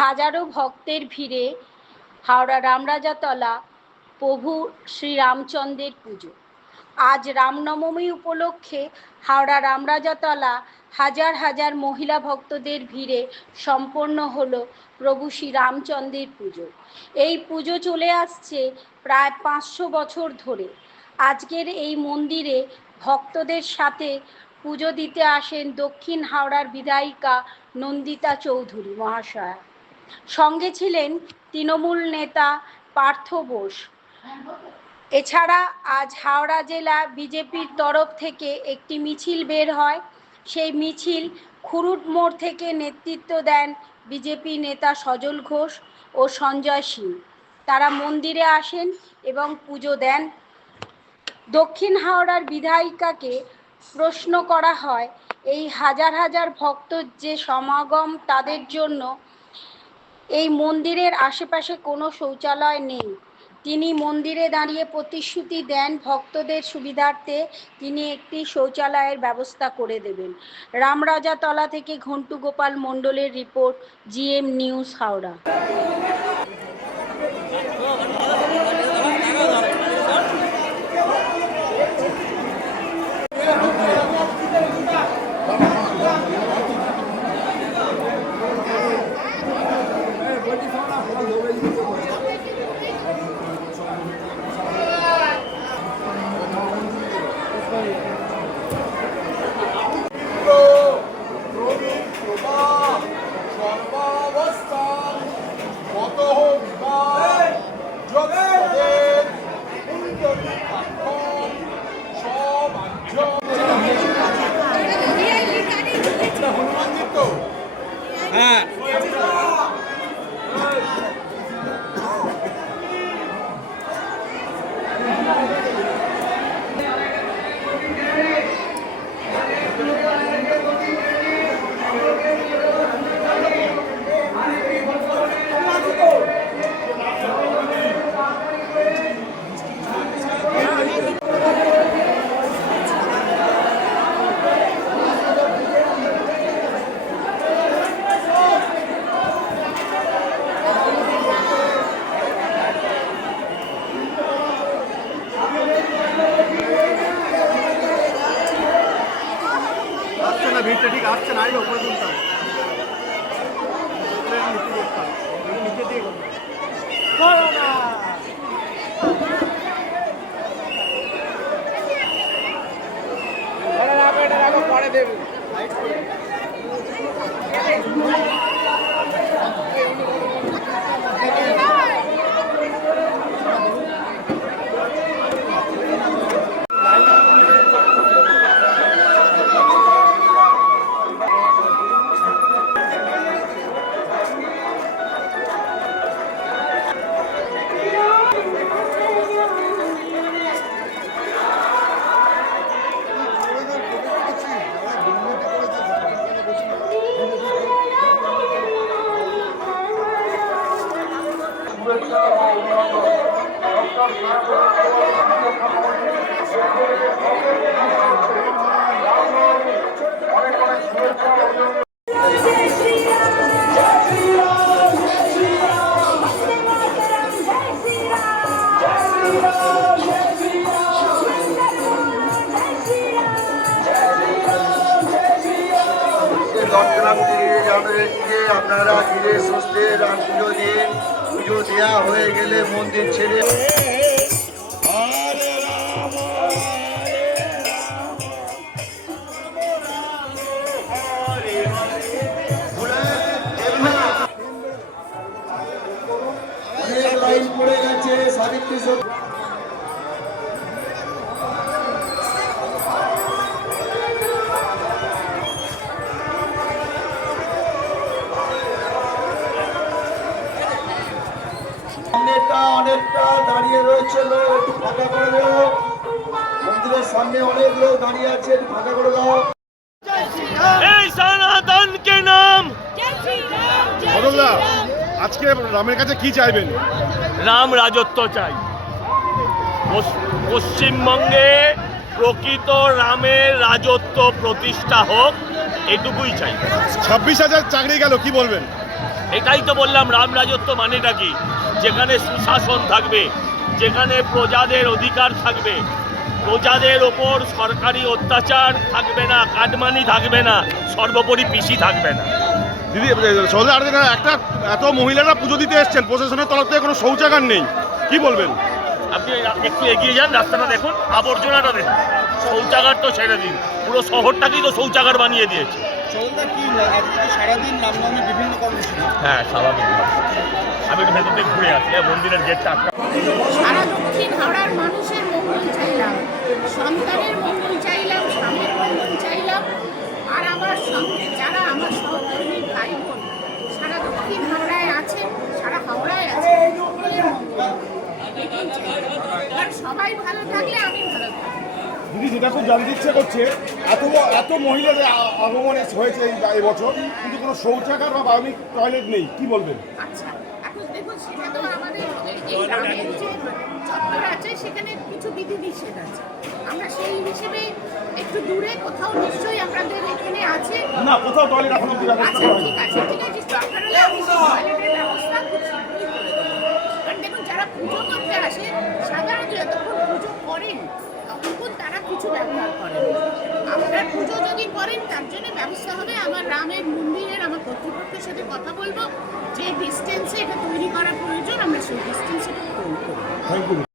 হাজারো ভক্তের ভিড়ে হাওড়া রামরাজাতলা প্রভু শ্রীরামচন্দ্রের পুজো। আজ রামনবমী উপলক্ষে হাওড়া রামরাজাতলা হাজার হাজার মহিলা ভক্তদের ভিড়ে সম্পন্ন হলো প্রভু শ্রীরামচন্দ্রের পুজো। এই পুজো চলে আসছে প্রায় পাঁচশো বছর ধরে। আজকের এই মন্দিরে ভক্তদের সাথে পুজো দিতে আসেন দক্ষিণ হাওড়ার বিধায়িকা নন্দিতা চৌধুরী মহাশয়া। সঙ্গে ছিলেন তৃণমূল নেতা পার্থ বোস। এছাড়া আজ হাওড়া জেলা বিজেপির তরফ থেকে একটি মিছিল বের হয়। সেই মিছিল খুরুট মোড় থেকে নেতৃত্ব দেন বিজেপি নেতা সজল ঘোষ ও সঞ্জয় সিং। তারা মন্দিরে আসেন এবং পুজো দেন। দক্ষিণ হাওড়ার বিধায়িকাকে প্রশ্ন করা হয়, এই হাজার হাজার ভক্তর যে সমাগম তাদের জন্য এই মন্দিরের আশেপাশে কোনো শৌচালয় নেই। তিনি মন্দিরে দাঁড়িয়ে প্রতিশ্রুতি দেন ভক্তদের সুবিধার্থে তিনি একটি শৌচালয়ের ব্যবস্থা করে দেবেন। রামরাজা তলা থেকে ঘন্টু গোপাল মণ্ডলের রিপোর্ট, জিএম নিউজ হাওড়া। ভিড়টা ঠিক আসছে না উপরে তুলতাম নিচে পরে দিয়ে করতাম দশগ্রাম থেকে যাদেরকে আপনারা ধীরে সুস্থে পুজো দিন পুজো দেওয়া হয়ে গেলে মন্দির ছেড়ে ফাঁকা করে দাও। মন্দিরের সামনে অনেক লোক দাঁড়িয়ে আছে ফাঁকা করে দাও। এই সনাতন কে নাম। বদলদা আজকে রামের কাছে কি চাইবেন? রাম রাজত্ব চাই। পশ্চিমবঙ্গে প্রকৃত রামের রাজত্ব প্রতিষ্ঠা হোক এটুকুই চাই। ছাব্বিশ হাজার চাকরি গেল কি বলবেন? এটাই তো বললাম রাম রাজত্ব মানেটা কি? যেখানে সুশাসন থাকবে যেখানে প্রজাদের অধিকার থাকবে। প্রজাদের ওপর সরকারি অত্যাচার থাকবে না কাটমানি থাকবে না সর্বোপরি পিসি থাকবে না। দিদি আর একটা এত মহিলারা পুজো দিতে এসছেন প্রশাসনের তরফ থেকে কোনো শৌচাগার নেই। কি বলবেন? আপনি একটু এগিয়ে যান রাস্তাটা দেখুন আবর্জনাটা দেখুন। শৌচাগার তো ছেড়ে দিন পুরো শহরটাকেই তো শৌচাগার বানিয়ে দিয়েছে। হ্যাঁ স্বাভাবিক। আমি একটু ভেতর ঘুরে আসি হ্যাঁ, মন্দিরের গেটটা আটকা। সারা দক্ষিণ হাওড়ার মানুষের মঙ্গল চাইলাম। সন্তানের মঙ্গল চাইলাম স্বামীর মঙ্গল চাইলাম আর আমার সঙ্গে যারা আমার সহকর্মী ভাই বোন সারা দক্ষিণ হাওড়ায় আছে সারা হাওড়ায় আছে সকলের মঙ্গল। সবাই ভালো থাকলে আমি দিদি যেটা খুব জানতে ইচ্ছে করছে। এত এত মহিলাদের আগমন হয়েছে এই বছর কিন্তু কোনো শৌচাগার বা বায়োনিক টয়লেট নেই কি বলবেন? আচ্ছা এখন দেখুন সেটা তো আমাদের এই- এই গ্রামের যে চত্বর আছে সেখানে কিছু বিধিনিষেধ আছে। আমরা সেই হিসেবে একটু দূরে কোথাও নিশ্চয়ই আপনাদের এখানে আছে। না কোথাও টয়লেট এখন আচ্ছা ঠিক আছে ঠিক আছে দরকার হলে আমি সেই টয়লেটের ব্যবস্থা খুব শীঘ্রই করে দেবো কারণ দেখুন যারা পুজো করতে আসে সাধারণত যতক্ষণ পুজো করেন ততক্ষণ তারা কিছু ব্যবহার করেন আপনার পুজো যদি করেন তার জন্য ব্যবস্থা হবে আমার রামের মন্দিরের আমার কর্তৃপক্ষের সাথে কথা বলব। যে ডিস্টেন্সে এটা তৈরি করা প্রয়োজন আমরা সেই ডিস্টেন্সে করব